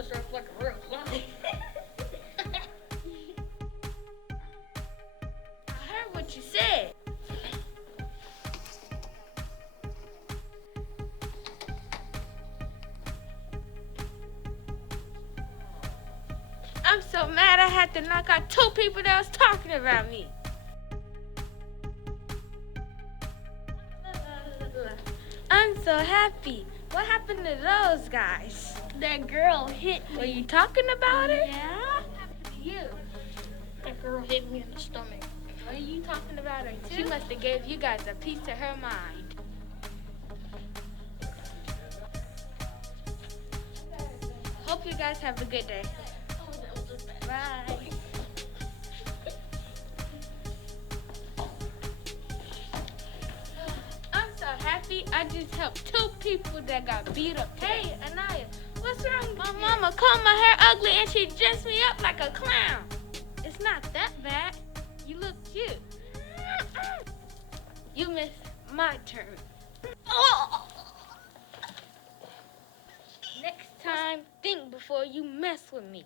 just dressed like a real clown. I heard what you said. I'm so mad I had to knock out 2 people that was talking about me. I'm so happy. What happened to those guys? That girl hit me. Were you talking about her? Yeah. What happened to you? That girl hit me in the stomach. Were you talking about her too? She must have gave you guys a piece of her mind. Hope you guys have a good day. Bye. I'm so happy I just helped 2 people that got beat up. Hey, Anaya, what's wrong? My mama combed my hair ugly and she dressed me up like a clown. It's not that bad. You look cute. You missed my turn. Next time, think before you mess with me.